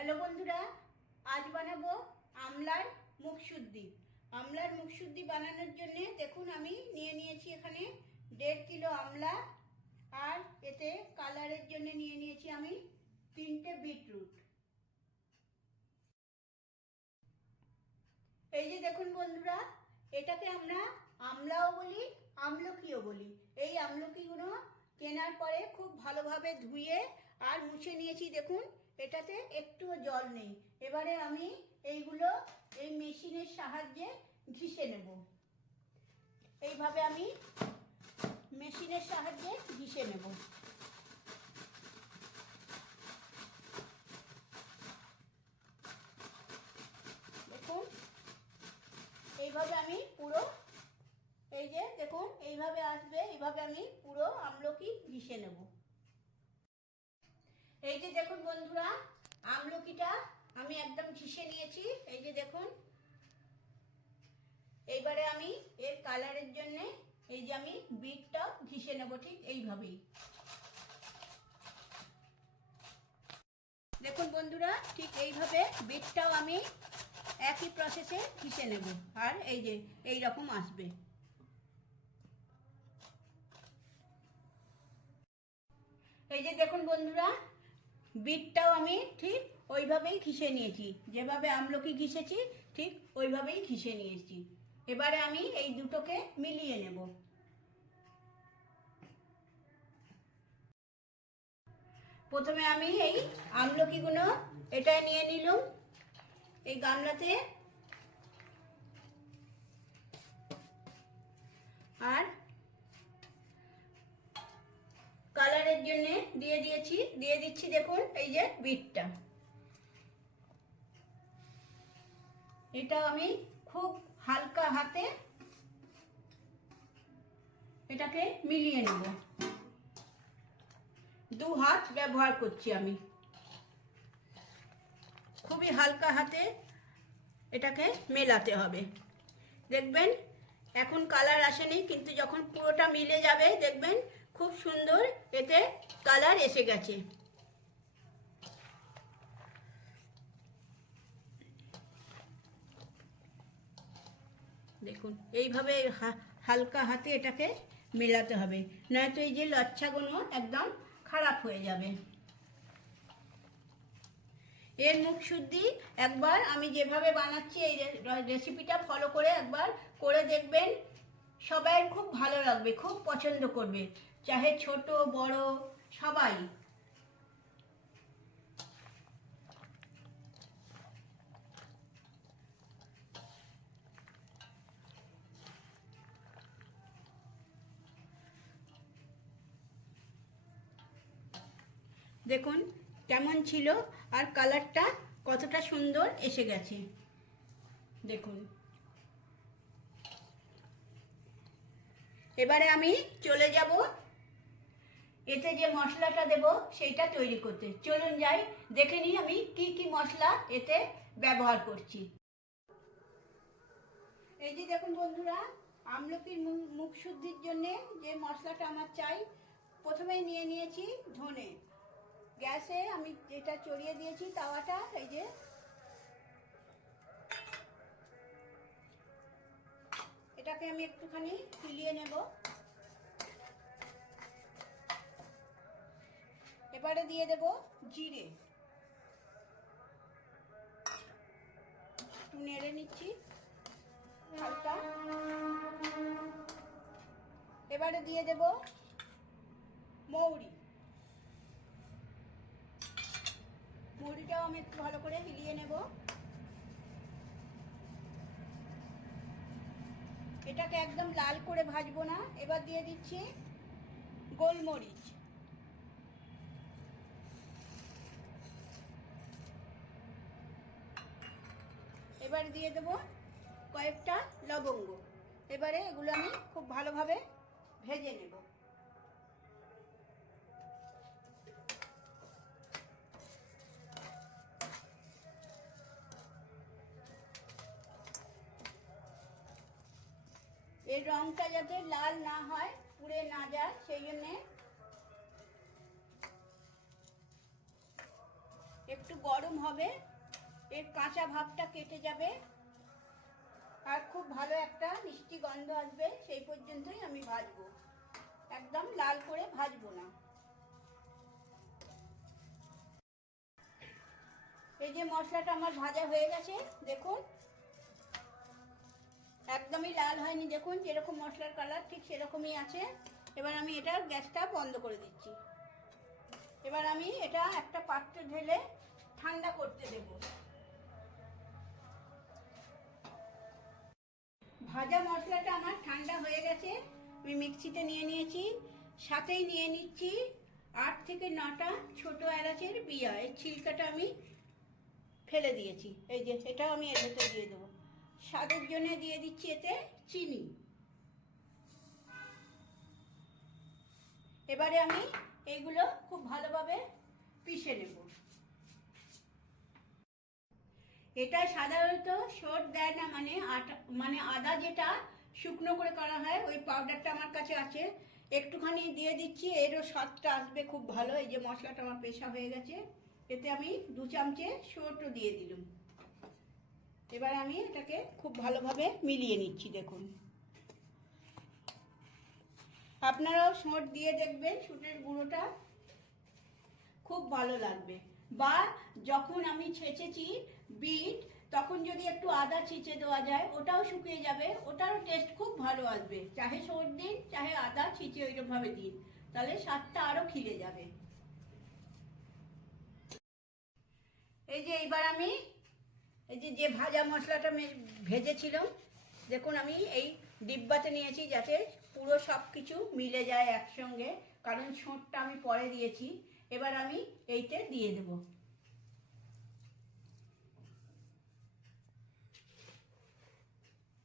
Hello বন্ধুরা, আজ বানাবো আমলার মুখশুদ্ধি। আমলার মুখশুদ্ধি বানানোর জন্য দেখুন আমি নিয়ে নিয়েছি এখানে দেড় কিলো আমলা, আর এতে কালারের জন্য নিয়ে নিয়েছি আমি তিনটে বিটরুট। এই যে দেখুন বন্ধুরা, এটাকে আমরা আমলাও বলি, আমলকিও বলি। এই আমলকিগুলো কেনার পরে খুব ভালোভাবে ধুয়ে আর মুছে নিয়েছি দেখুন। এটাতে একটুও জল নেই। এবারে আমি এইগুলো এই মেশিনের সাহায্যে ঘিষে নেব। এইভাবে আমি মেশিনের সাহায্যে ঘিষে নেব দেখুন এইভাবে আমি পুরো এই যে দেখুন এইভাবে আসবে এইভাবে আমি পুরো আমলকি ঘিষে নেব এই যে দেখুন বন্ধুরা, আমলকিটা আমি একদম ঘিষে নিয়েছি। এই যে দেখুন, এইবারে আমি এর কালারের জন্য এই যে আমি বিটটা ঘিষে নেব ঠিক এইভাবেই। দেখুন বন্ধুরা, ঠিক এইভাবে বিটটাও আমি একই প্রসেসে ঘিষে নেব, আর এই যে এই রকম আসবে। এই যে দেখুন বন্ধুরা বিটটাও আমি ঠিক ওইভাবেই ঘিষে নিয়েছি। যেভাবে আমলকি ঘিষেছি ঠিক ওইভাবেই ঘিষে নিয়েছি। এবারে আমি এই দুটোকে মিলিয়ে নেব। প্রথমে আমি এই আমলকিগুলো এটাই নিয়ে নিলাম। এই গামলাতে। আর কালারের জন্য দিয়ে দিয়েছি। দিয়ে দিচ্ছি দেখুন, এই যে বিটটা। এটা আমি খুব হালকা হাতে এটাকে মিলিয়ে নেব। দু হাত ব্যবহার করছি আমি। খুবই হালকা হাতে এটাকে মেলাতে হবে। দেখবেন, এখন কালার আসেনি, কিন্তু যখন পুরোটা মিলে যাবে, দেখবেন খুব সুন্দর এতে কালার এসে গেছে। দেখুন, এইভাবে হালকা হাতে এটাকে মেলাতে হবে, নয়তো এই যে লচ্ছাগুলো একদম খারাপ হয়ে যাবে। এর মুখ শুদ্ধি একবার আমি যেভাবে বানাচ্ছি, এই রেসিপিটা ফলো করে একবার করে দেখবেন, সবাই খুব ভালো লাগবে, খুব পছন্দ করবে। চাহে ছোট বড় সবাই। দেখুন কেমন ছিল আর কালারটা কতটা সুন্দর এসে গেছে। দেখুন। এবারে আমি চলে যাব এতে যে মশলাটা দেব, সেইটা তৈরি করতে। চলুন যাই, দেখে নিই আমি কি কি মশলা এতে ব্যবহার করছি। এই যে দেখুন বন্ধুরা, আমলকির মুখ শুদ্ধির জন্য যে মশলাটা আমার চাই, প্রথমেই নিয়ে নিয়েছি ধনে। গ্যাসে আমি যেটা চড়িয়ে দিয়েছি, তাওয়াটা, এই যে। এটাকে আমি একটুখানি ফুলিয়ে নেব। দিয়ে দেব জিরে। একটু নেড়ে নিচ্ছি, হালকা। এবারে দিয়ে দেব মৌরি। মৌরিটাও আমি একটু ভালো করে হিলিয়ে নেব। এটাকে একদম লাল করে ভাজবো না। এবার দিয়ে দিচ্ছি গোলমরিচ। এবার দিয়ে দেব কয়েকটা লবঙ্গ। এবারে এগুলো আমি খুব ভালোভাবে ভেজে নেব। এর রংটা যাতে লাল না হয়, পুড়ে না যায়, সেই জন্যে একটু গরম হবে এর কাঁচা ভাবটা কেটে যাবে। আর খুব ভালো একটা মিষ্টি গন্ধ আসবে, সেই পর্যন্তই আমি ভাজবো। একদম লাল করে ভাজবো না। এই যে মশলাটা আমার ভাজা হয়ে গেছে, দেখুন। একদমই লাল হয়নি, দেখুন যেরকম মশলার কালার, ঠিক সেরকমই আছে। এবার আমি এটা গ্যাসটা বন্ধ করে দিচ্ছি। এবার আমি এটা একটা পাত্রে ঢেলে ঠান্ডা করতে দেব। ভাজা মশলাটা আমার ঠান্ডা হয়ে গেছে। আমি মিক্সিতে নিয়ে নিয়েছি, সাথেই নিয়ে নিচ্ছি আট থেকে নটা ছোট এলাচের বিয়া এই ছিলকাটা আমি ফেলে দিয়েছি। এই যে, এটাও আমি এর ভেতরে দিয়ে দেবো। স্বাদের জন্য দিয়ে দিচ্ছি এতে চিনি। এবারে আমি এইগুলো খুব ভালোভাবে পিষে নেব। এটা সাধারণত শোট দেয় না মানে আটা মানে আদা যেটা শুকনো করে করা হয়, ওই পাউডারটা আমার কাছে আছে। একটুখানি দিয়ে দিচ্ছি, এরও স্বাদটা আসবে খুব ভালো, এই যে মশলাটা আমার পেশা হয়ে গেছে। এতে আমি দু চামচে শোটও দিয়ে দিলাম। এবার আমি এটাকে খুব ভালোভাবে মিলিয়ে নিচ্ছি, দেখুন। আপনারাও সোঁট দিয়ে দেখবেন সুটের গুঁড়োটা খুব ভালো লাগবে। বা যখন আমি ছেঁচেছি বিট তখন যদি একটু আদা ছিঁচে দেওয়া যায়, ওটাও শুকিয়ে যাবে, ওটারও টেস্ট খুব ভালো আসবে। চাহে সোঁট দিন চাহে আদা ছিঁচে ওইরকমভাবে দিন, তাহলে স্বাদটা আরও খিলে যাবে। এই যে এইবার আমি, এই যে যে ভাজা মশলাটা ভেজেছিলাম, দেখুন আমি এই ডিব্বাতে নিয়েছি যাতে পুরো সব কিছু মিলে যায় একসঙ্গে, কারণ ছোঁটটা আমি পরে দিয়েছি, এবার আমি এইতে দিয়ে দেব।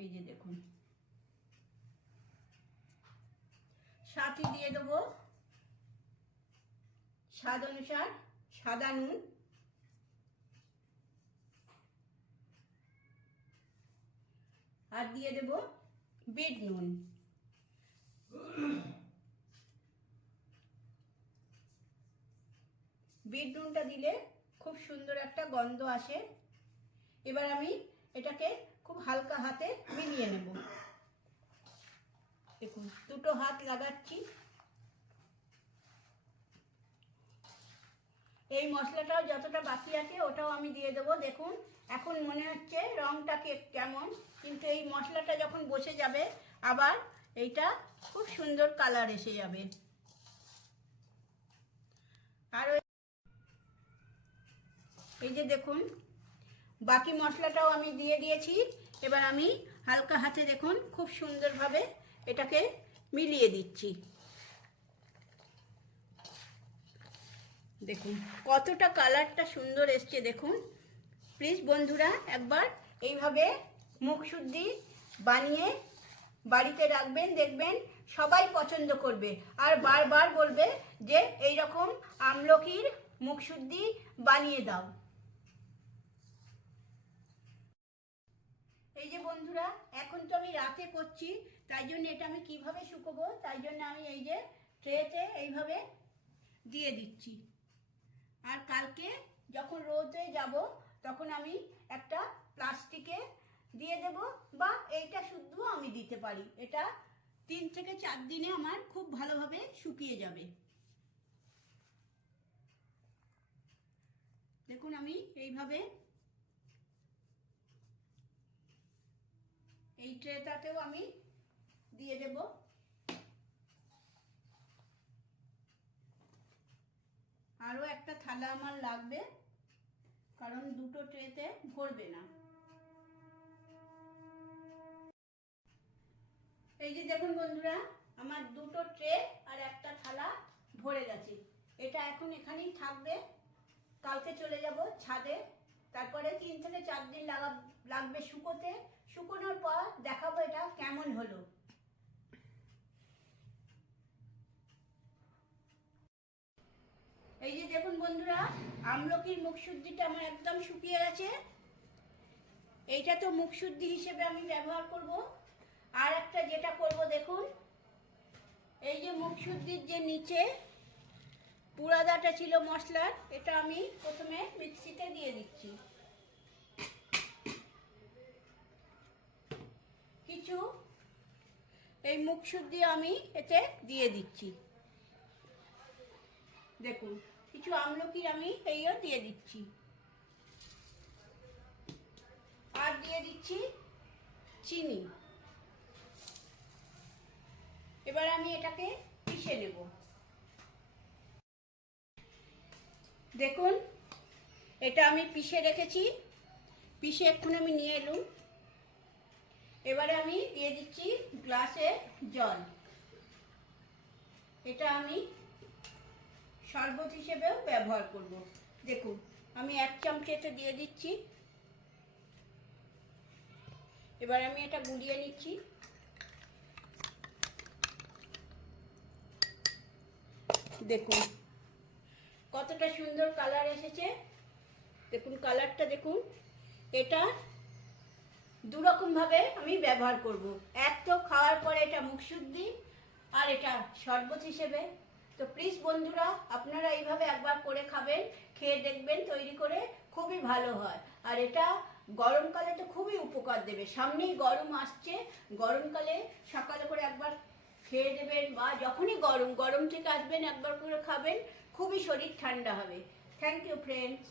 এই যে দেখুন। সাথে দিয়ে দেবো স্বাদ অনুসার সাদা নুন। আর দিয়ে দেব বিট নুন। বিট নুনটা দিলে খুব সুন্দর একটা গন্ধ আসে। এবার আমি এটাকে খুব হালকা হাতে মিলিয়ে নেব। দেখুন, দুটো হাত লাগাচ্ছি। এই মশলাটাও যতটা বাকি আছে, ওটাও আমি দিয়ে দেবো। দেখুন, এখন মনে হচ্ছে রংটা কেমন, কিন্তু এই মশলাটা যখন বসে যাবে, আবার এইটা খুব সুন্দর কালার এসে যাবে। আর এই যে দেখুন বাকি মশলাটাও আমি দিয়ে দিয়েছি। এবার আমি হালকা হাতে দেখুন, খুব সুন্দরভাবে এটাকে মিলিয়ে দিচ্ছি। দেখুন, কতটা কালারটা সুন্দর এসছে, দেখুন। প্লিজ বন্ধুরা, একবার এইভাবে মুখ শুদ্ধি বানিয়ে বাড়িতে রাখবেন, দেখবেন সবাই পছন্দ করবে। আর বারবার বলবে যে এই রকম আমলকির মুখ শুদ্ধি বানিয়ে দাও। এই যে বন্ধুরা, এখন তো আমি রাতে করছি, তাই জন্য এটা আমি কীভাবে শুকোবো, তাই জন্য আমি এই যে ট্রেতে এইভাবে দিয়ে দিচ্ছি। আর কালকে যখন রোদে যাব, তখন আমি একটা প্লাস্টিকে দিয়ে দেব, বা এইটা শুদ্ধ আমি দিতে পারি। এটা তিন থেকে চার দিনে আমার খুব ভালোভাবে শুকিয়ে যাবে। দেখুন আমি এইভাবে এই ট্রেটাতেও আমি দিয়ে দেব। আরও একটা থালা আমার লাগবে, কারণ দুটো ট্রেতে ভরবে না। এই যে দেখুন বন্ধুরা, আমার দুটো ট্রে আর একটা থালা ভরে গেছে। এটা এখন এখানেই থাকবে। কালকে চলে যাব ছাদে। তারপরে তিন থেকে চার দিন লাগা লাগবে শুকোতে। শুকোনোর পর দেখাবো এটা কেমন হলো। এই যে দেখুন বন্ধুরা, আমলকির মুখ শুদ্ধিটা আমার একদম শুকিয়ে গেছে। এইটা তো মুখ শুদ্ধি হিসেবে আমি ব্যবহার করব। আর একটা যেটা করব দেখুন, এই যে মুখ শুদ্ধির যে নিচে পুরাদাটা ছিল মশলার, এটা আমি প্রথমে মিক্সিতে দিয়ে দিচ্ছি। কিছু? এই মুখ শুদ্ধি আমি এতে দিয়ে দিচ্ছি। দেখুন, কিছু আমলকির আমি এইও দিয়ে দিচ্ছি। আর দিয়ে দিচ্ছি চিনি। এবার আমি এটাকে পিষে নেব। দেখুন, এটা আমি পিষে রেখেছি। পিষে এক্ষুনি আমি নিয়ে এলুম। এবারে আমি দিয়ে দিচ্ছি গ্লাসে জল। এটা আমি শরবত হিসেবেও ব্যবহার করব। দেখুন, আমি এক চামচেতে দিয়ে দিচ্ছি। এবার আমি এটা গুলিয়ে নিচ্ছি। দেখুন, কতটা সুন্দর কালার এসেছে। দেখুন, কালারটা দেখুন। এটা দুরকমভাবে আমি ব্যবহার করব। এক তো খাওয়ার পরে এটা মুখশুদ্ধি আর এটা শরবত হিসেবে। তো প্লিজ বন্ধুরা, আপনারা এইভাবে একবার করে খাবেন, খেয়ে দেখবেন, তৈরি করে খুবই ভালো হয়। আর এটা গরমকালে তো খুবই উপকার দেবে। সামনেই গরম আসছে, গরমকালে সকালে করে একবার খেয়ে দেবেন বা যখনই গরম গরম থেকে আসবেন, একবার করে খাবেন, খুবই শরীর ঠান্ডা হবে। Thank you friends